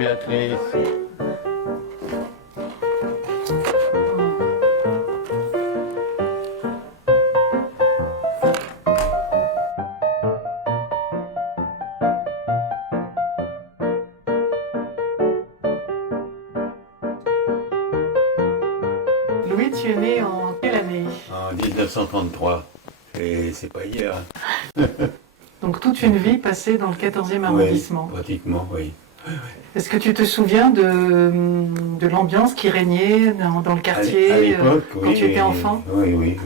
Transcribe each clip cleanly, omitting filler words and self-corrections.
Béatrice. Louis, tu es né en quelle année? En 1933. Et c'est pas hier. Donc toute une vie passée dans le 14e Oui, arrondissement. pratiquement, oui. Est-ce que tu te souviens de l'ambiance qui régnait dans le quartier À l'époque, quand tu étais enfant? Oui.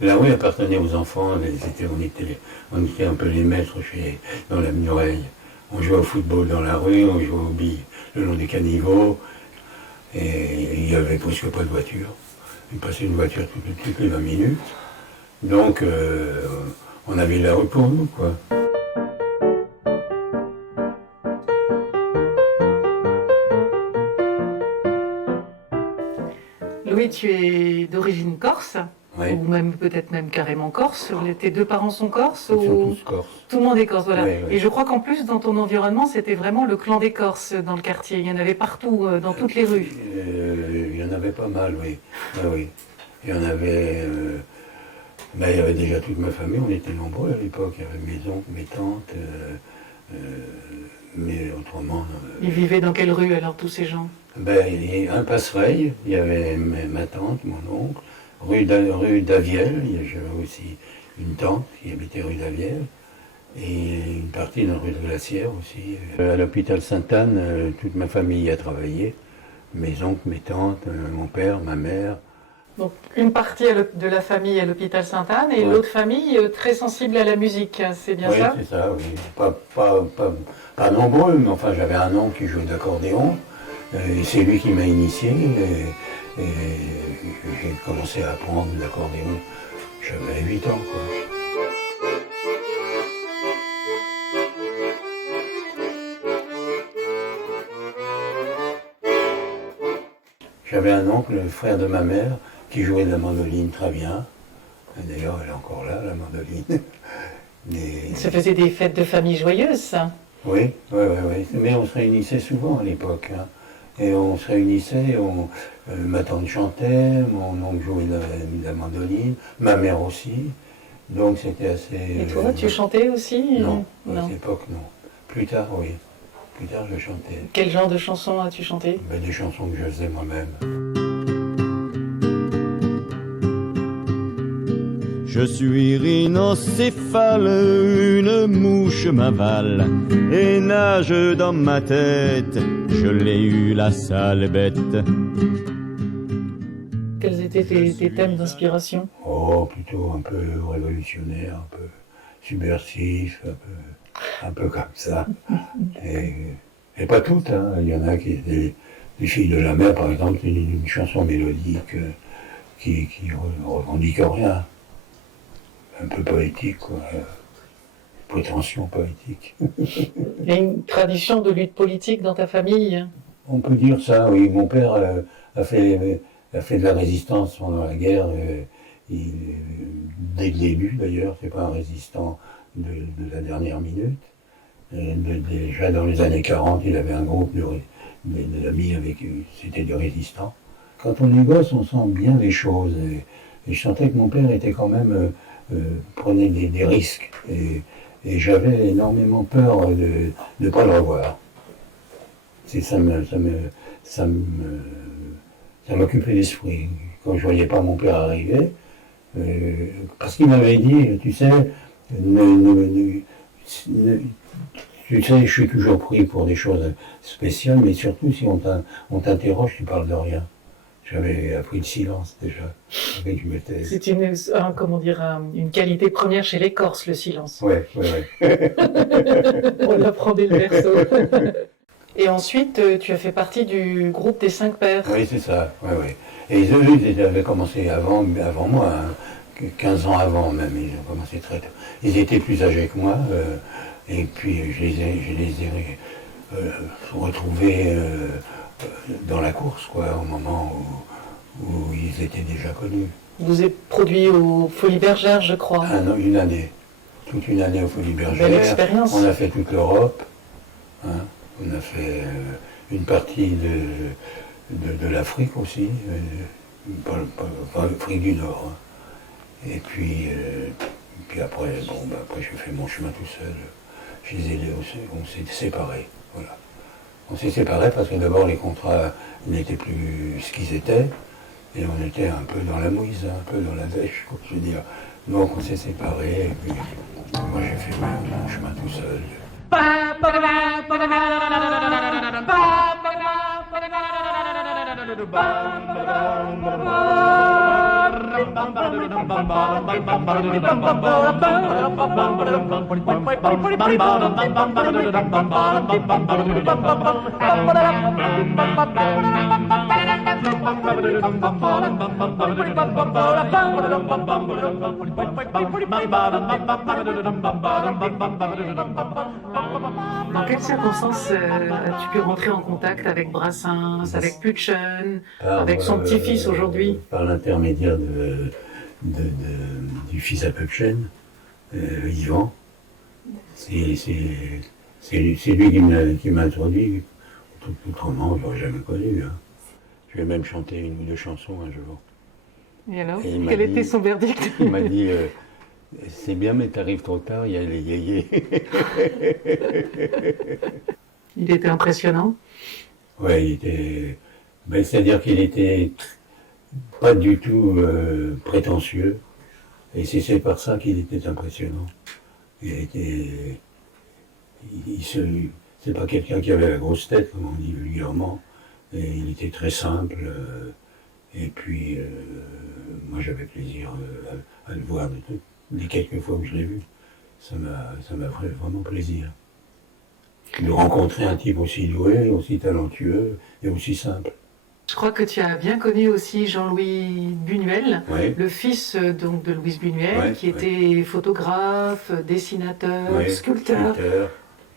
La rue appartenait aux enfants. On était un peu les maîtres dans la muraille. On jouait au football dans la rue, on jouait aux billes le long des caniveaux. Et il n'y avait presque pas de voiture. Il passait une voiture toutes les 20 minutes. Donc, on avait la rue pour nous, quoi. Louis, tu es d'origine corse? Oui. Ou même peut-être même carrément corse. Tes deux parents sont corses? Ils sont Ou... tous corses. Tout le monde est corse, voilà. Oui. Et je crois qu'en plus, dans ton environnement, c'était vraiment le clan des Corses dans le quartier. Il y en avait partout, dans toutes les rues. Il y en avait pas mal, oui. Oui. Il y en avait... il y avait déjà toute ma famille, on était nombreux à l'époque. Il y avait mes oncles, mes tantes, mais autrement... Ils vivaient dans quelle rue alors, tous ces gens? Il y a un Passereil, il y avait ma tante, mon oncle, rue d'Aviel, j'avais aussi une tante qui habitait rue d'Aviel, et une partie dans rue de Glacière aussi. À l'hôpital Sainte-Anne, toute ma famille y a travaillé, mes oncles, mes tantes, mon père, ma mère. Donc une partie de la famille à l'hôpital Sainte-Anne et Ouais. l'autre famille très sensible à la musique, c'est bien ça? Oui, c'est ça, oui. Pas nombreux, mais enfin j'avais un oncle qui jouait d'accordéon, et c'est lui qui m'a initié, et j'ai commencé à apprendre l'accordéon, j'avais 8 ans, quoi. J'avais un oncle, le frère de ma mère, qui jouait de la mandoline très bien. D'ailleurs, elle est encore là, la mandoline. Ça faisait des fêtes de famille joyeuses, ça? Oui. Mais on se réunissait souvent à l'époque. Hein. Et on se réunissait, ma tante chantait, mon oncle jouait de la mandoline, ma mère aussi. Donc c'était assez... Et toi, tu chantais aussi? Non, à Non. cette époque, non. Plus tard, oui. Plus tard, je chantais. Quel genre de chansons as-tu chanté? Des chansons que je faisais moi-même. Je suis rhinocéphale, une mouche m'avale et nage dans ma tête, je l'ai eu la sale bête. Quels étaient tes thèmes d'inspiration? Oh, plutôt un peu révolutionnaire, un peu subversif, un peu comme ça. Et pas toutes, hein. Il y en a qui étaient les filles de la mer, par exemple, une chanson mélodique qui revendique rien. Un peu poétique, quoi. Prétention poétique. Il y a une tradition de lutte politique dans ta famille? On peut dire ça, oui. Mon père a fait de la résistance pendant la guerre, dès le début d'ailleurs, c'est pas un résistant de la dernière minute. Déjà dans les années 40, il avait un groupe d'amis c'était des résistants. Quand on est gosse, on sent bien les choses. Et je sentais que mon père était quand même... prenait des risques. Et j'avais énormément peur de ne pas le revoir. Ça m'occupait l'esprit. Quand je voyais pas mon père arriver, parce qu'il m'avait dit, tu sais, tu sais, je suis toujours pris pour des choses spéciales, mais surtout si on t'interroge, tu parles de rien. J'avais appris le silence déjà. C'est une qualité première chez les Corses, le silence. Ouais. On l'apprend dès le berceau. Et ensuite, tu as fait partie du groupe des 5 Pères. Oui, c'est ça. Ouais. Et eux, ils avaient commencé avant moi, hein, 15 ans avant même. Ils ont commencé très tôt. Ils étaient plus âgés que moi. Et puis, je les ai retrouvés dans la course, quoi, au moment où ils étaient déjà connus. Vous êtes produit aux Folies Bergères, je crois. Ah non, une année. Toute une année aux Folies Bergères. Belle expérience. On a fait toute l'Europe. Hein. On a fait une partie de l'Afrique aussi, pas l'Afrique du Nord. Hein. Et puis après, après j'ai fait mon chemin tout seul. Je les ai aidés aussi, on s'est séparés. Voilà. On s'est séparés parce que d'abord les contrats n'étaient plus ce qu'ils étaient. Et on était un peu dans la mouise, un peu dans la dèche, je veux dire. Donc on s'est séparés, et puis moi j'ai fait mon chemin tout seul. Dans quelles circonstances as-tu pu rentrer en contact avec Brassens, avec Putschen, avec son petit-fils aujourd'hui? Par l'intermédiaire du fils à Pupchen, Yvan. C'est lui qui m'a introduit. Autrement, je l'aurais jamais connu. Hein. Je lui ai même chanté une ou deux chansons un jour. Et alors, quel était son verdict? Il m'a dit c'est bien, mais t'arrives trop tard, il y a les yéyés. Il était impressionnant. Ouais, il était. Ben, c'est-à-dire qu'il était pas du tout prétentieux. Et c'est par ça qu'il était impressionnant. C'est pas quelqu'un qui avait la grosse tête, comme on dit vulgairement. Et il était très simple. Et puis, moi j'avais plaisir à le voir les quelques fois que je l'ai vu. Ça m'a fait vraiment plaisir. De rencontrer un type aussi doué, aussi talentueux et aussi simple. Je crois que tu as bien connu aussi Jean-Louis Buñuel, Oui. le fils donc de Louise Buñuel, Oui, qui était photographe, dessinateur, Oui, sculpteur.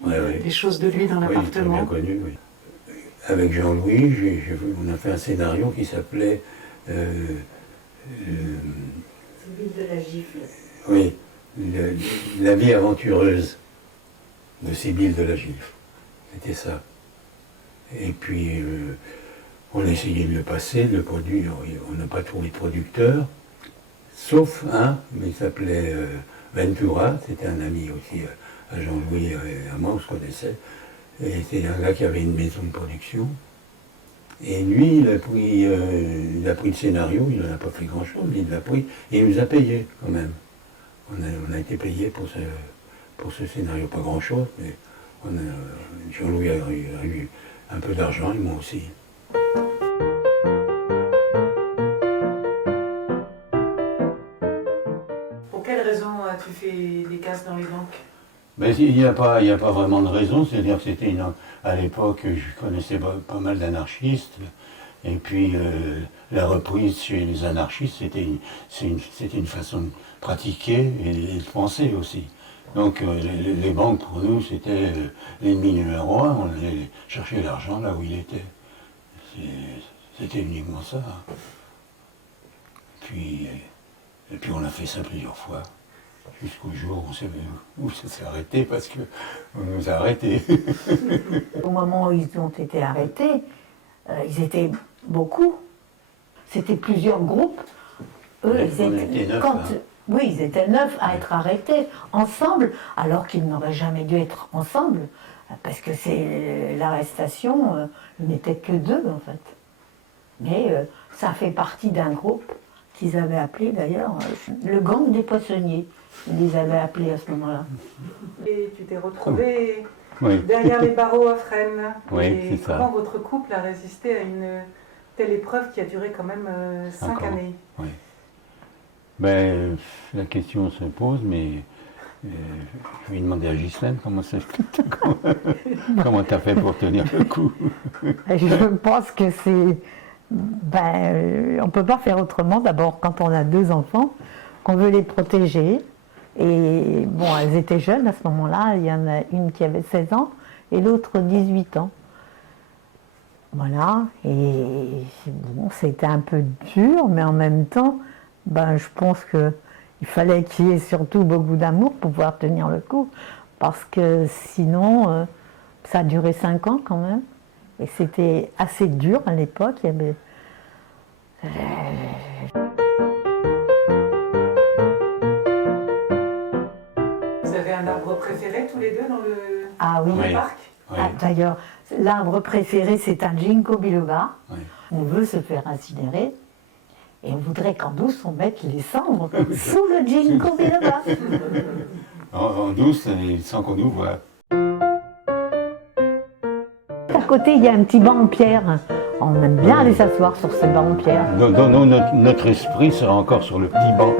Oui, oui. Des choses de lui dans Oui, l'appartement. très bien connu, oui. Avec Jean-Louis, on a fait un scénario qui s'appelait Sibylle de la Gifle. oui, la vie aventureuse de Sibylle de la Gifle. C'était ça. Et puis, on a essayé de le passer, de le produire. On n'a pas trouvé de producteur, sauf un, mais il s'appelait Ventura. C'était un ami aussi à Jean-Louis et à moi, on se connaissait. Et c'était un gars qui avait une maison de production. Et lui, il a pris le scénario, il n'en a pas fait grand-chose, mais il l'a pris et il nous a payé quand même. On a été payé pour ce scénario, pas grand-chose, mais Jean-Louis a eu un peu d'argent et moi aussi. Pour quelle raison as-tu fait des cases dans les banques? Mais il n'y a pas vraiment de raison, c'est-à-dire que à l'époque, je connaissais pas mal d'anarchistes, et puis la reprise chez les anarchistes, c'était une façon de pratiquer et de penser aussi. Donc les banques pour nous, c'était l'ennemi numéro un, on allait chercher l'argent là où il était. C'était uniquement ça. Et puis on a fait ça plusieurs fois. Jusqu'au jour où ça s'est arrêté, parce qu'on nous a arrêtés. Au moment où ils ont été arrêtés, ils étaient beaucoup. C'était plusieurs groupes. Eux, Ouais, ils on étaient, était 9, hein. oui, ils étaient 9 à être arrêtés ensemble, alors qu'ils n'auraient jamais dû être ensemble, parce que l'arrestation n'était que 2 en fait. Mais ça fait partie d'un groupe qu'ils avaient appelé d'ailleurs le gang des poissonniers. Ils les avaient appelés à ce moment-là. Et tu t'es retrouvé Oui. derrière les barreaux à Fresnes. Oui, Et c'est ça. comment votre couple a résisté à une telle épreuve qui a duré quand même 5 Encore. années? Oui. Ben, la question se pose, mais je vais demander à Ghislaine comment tu as fait pour tenir le coup. Je pense que c'est... on ne peut pas faire autrement. D'abord, quand on a 2 enfants, qu'on veut les protéger. Et bon, elles étaient jeunes à ce moment-là. Il y en a une qui avait 16 ans et l'autre 18 ans. Voilà. Et bon, c'était un peu dur, mais en même temps, je pense qu'il fallait qu'il y ait surtout beaucoup d'amour pour pouvoir tenir le coup. Parce que sinon, Ça a duré 5 ans quand même. Et c'était assez dur à l'époque. Il y avait... Vous avez un arbre préféré tous les deux dans le, Ah oui. dans le Oui. parc? Oui. Ah, d'ailleurs, l'arbre préféré, c'est un ginkgo biloba. Oui. On veut se faire incinérer. Et on voudrait qu'en douce, on mette les cendres sous le ginkgo biloba. En douce, sans qu'on nous voit. À côté, il y a un petit banc en pierre. On aime bien aller s'asseoir sur ce banc en pierre. Notre esprit sera encore sur le petit banc.